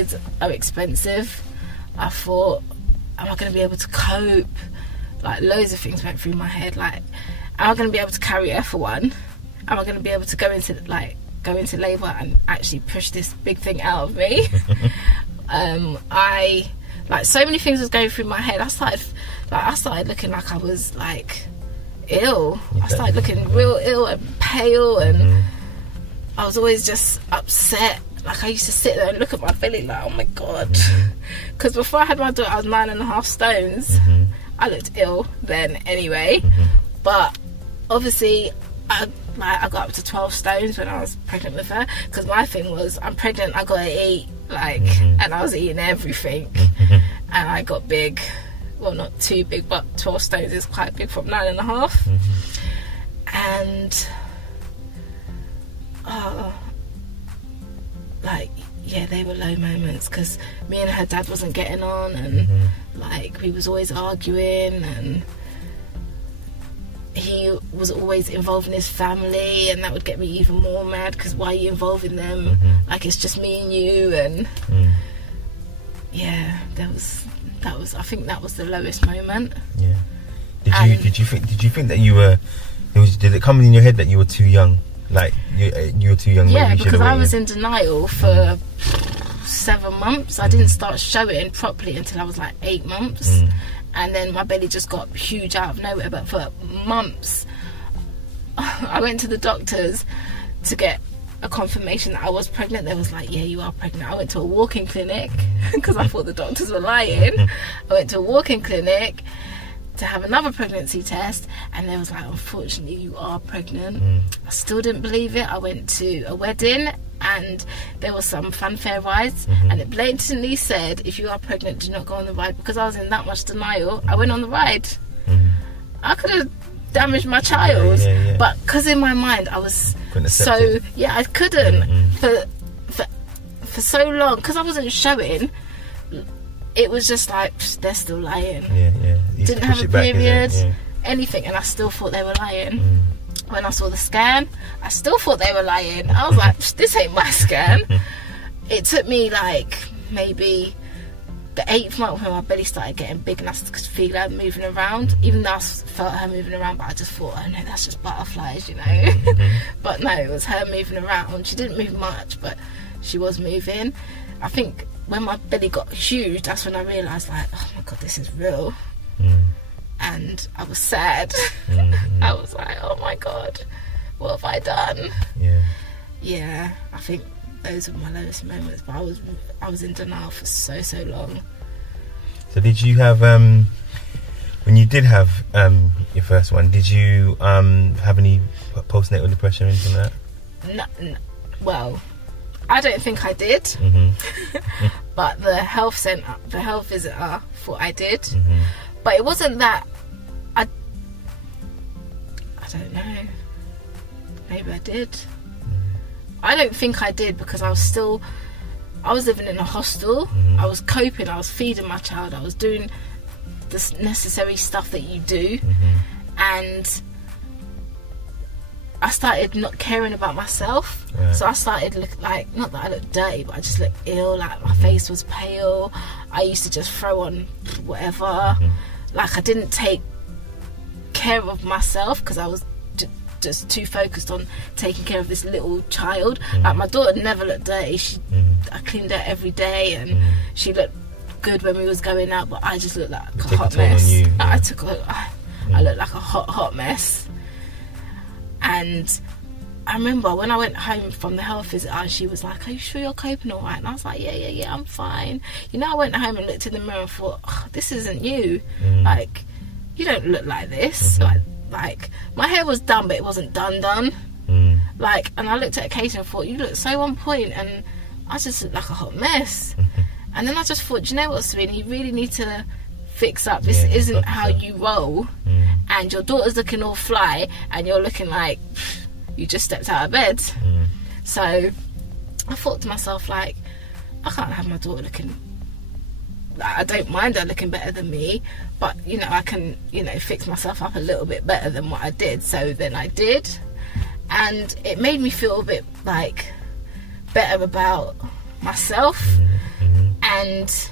kids are expensive. I thought, am I going to be able to cope? Like, loads of things went through my head. Like, am I going to be able to carry her for one? Am I going to be able to go into labour and actually push this big thing out of me? So many things was going through my head. I started looking like I was like ill. I started looking real ill and pale, and I was always just upset. Like, I used to sit there and look at my belly like, oh my God. Because before I had my daughter, I was 9.5 stones. I looked ill then anyway. But obviously, I got up to 12 stones when I was pregnant with her. Because my thing was, I'm pregnant, I gotta eat. And I was eating everything. And I got big. Well, not too big, but 12 stones is quite big from 9.5. And they were low moments, because me and her dad wasn't getting on, and we was always arguing, and he was always involved in his family, and that would get me even more mad, because why are you involving them? Like, it's just me and you. And that was I think that was the lowest moment. Did you think that you were, did it come in your head that you were too young? Like, you were too young? Yeah, because I was in denial for 7 months. I didn't start showing properly until I was like 8 months. And then my belly just got huge out of nowhere. But for months, I went to the doctors to get a confirmation that I was pregnant. They was like, yeah, you are pregnant. I went to a walk-in clinic because I thought the doctors were lying. I went to a walk-in clinic to have another pregnancy test, and they was like, unfortunately, you are pregnant. I still didn't believe it. I went to a wedding, and there was some fanfare rides, and it blatantly said, if you are pregnant, do not go on the ride. Because I was in that much denial, I went on the ride. I could have damaged my child, but because in my mind I was I couldn't for so long, because I wasn't showing. It was just like, they're still lying. Didn't have a period, anything, and I still thought they were lying. When I saw the scan, I still thought they were lying. I was like, this ain't my scan. It took me like maybe the 8th month when my belly started getting big and I could feel her moving around. Even though I felt her moving around, but I just thought, oh no, that's just butterflies, you know. But no, it was her moving around. She didn't move much, but she was moving. I think when my belly got huge, that's when I realised, like, oh my God, this is real. And I was sad. I was like, oh my God, what have I done? Yeah, I think those were my lowest moments. But I was in denial for so long. So did you have, when you did have your first one, did you have any postnatal depression or anything like that? No, well, I don't think I did. But the health visitor thought I did. But it wasn't that. I don't know. Maybe I did. I don't think I did, because I was living in a hostel. I was coping. I was feeding my child. I was doing the necessary stuff that you do. And I started not caring about myself. So I started look like, not that I looked dirty, but I just looked ill. Like, my face was pale. I used to just throw on whatever. Like, I didn't take care of myself because I was just too focused on taking care of this little child. Like, my daughter never looked dirty. I cleaned her every day, and she looked good when we was going out, but I just looked like a hot mess. I looked like a hot mess. And I remember when I went home from the health visit, she was like, are you sure you're coping all right? And I was like, yeah, I'm fine. You know, I went home and looked in the mirror and thought, oh, this isn't you. Like, you don't look like this. Like my hair was done, but it wasn't done. Like, and I looked at Kate and thought, you look so on point, and I just look like a hot mess. And then I just thought, do you know what, Serena, you really need to fix up. This isn't how you roll. And your daughter's looking all fly, and you're looking like you just stepped out of bed. So I thought to myself, like, I can't have my daughter looking, like, I don't mind her looking better than me, but, you know, I can, you know, fix myself up a little bit better than what I did. So then I did, and it made me feel a bit like better about myself. And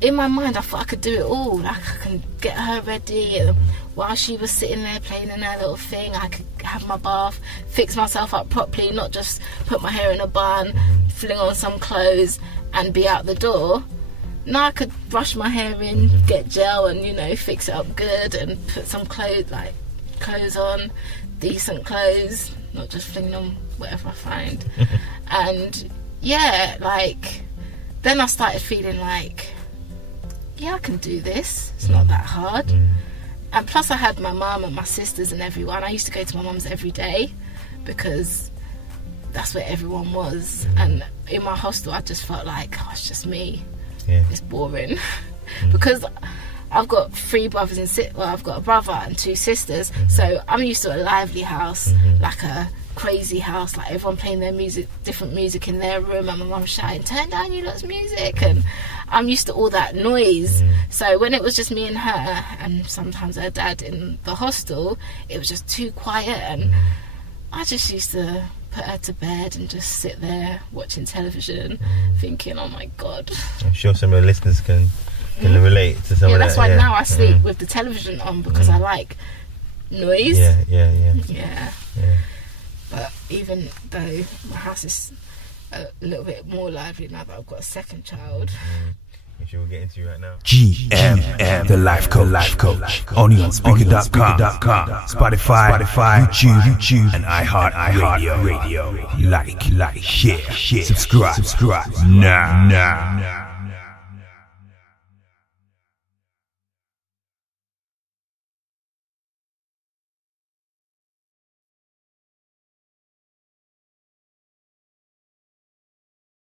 in my mind, I thought I could do it all. Like, I can get her ready, and while she was sitting there playing in her little thing, I could have my bath, fix myself up properly, not just put my hair in a bun, fling on some clothes and be out the door. Now I could brush my hair in, get gel, and, you know, fix it up good, and put some clothes on, decent clothes, not just flinging on whatever I find. And yeah, like, then I started feeling like, yeah, I can do this. It's not that hard. And plus I had my mum and my sisters and everyone. I used to go to my mum's every day because that's where everyone was. And in my hostel, I just felt like, oh, it's just me. It's boring. Because I've got 3 brothers and I've got a brother and 2 sisters. So I'm used to a lively house, like a crazy house, like everyone playing their music, different music in their room, and my mum shouting, turn down you lot's music, and I'm used to all that noise. So when it was just me and her, and sometimes her dad in the hostel, it was just too quiet, and I just used to put her to bed and just sit there watching television, thinking, oh my God. I'm sure some of the listeners can relate to some of that. That's why now I sleep with the television on, because I like noise. Yeah. But even though my house is a little bit more lively now that I've got a second child. Which we'll get into right now. GMM, the life coach. Only on speaker.com, Spotify, YouTube, and iHeart Radio. Like, share, subscribe. Now.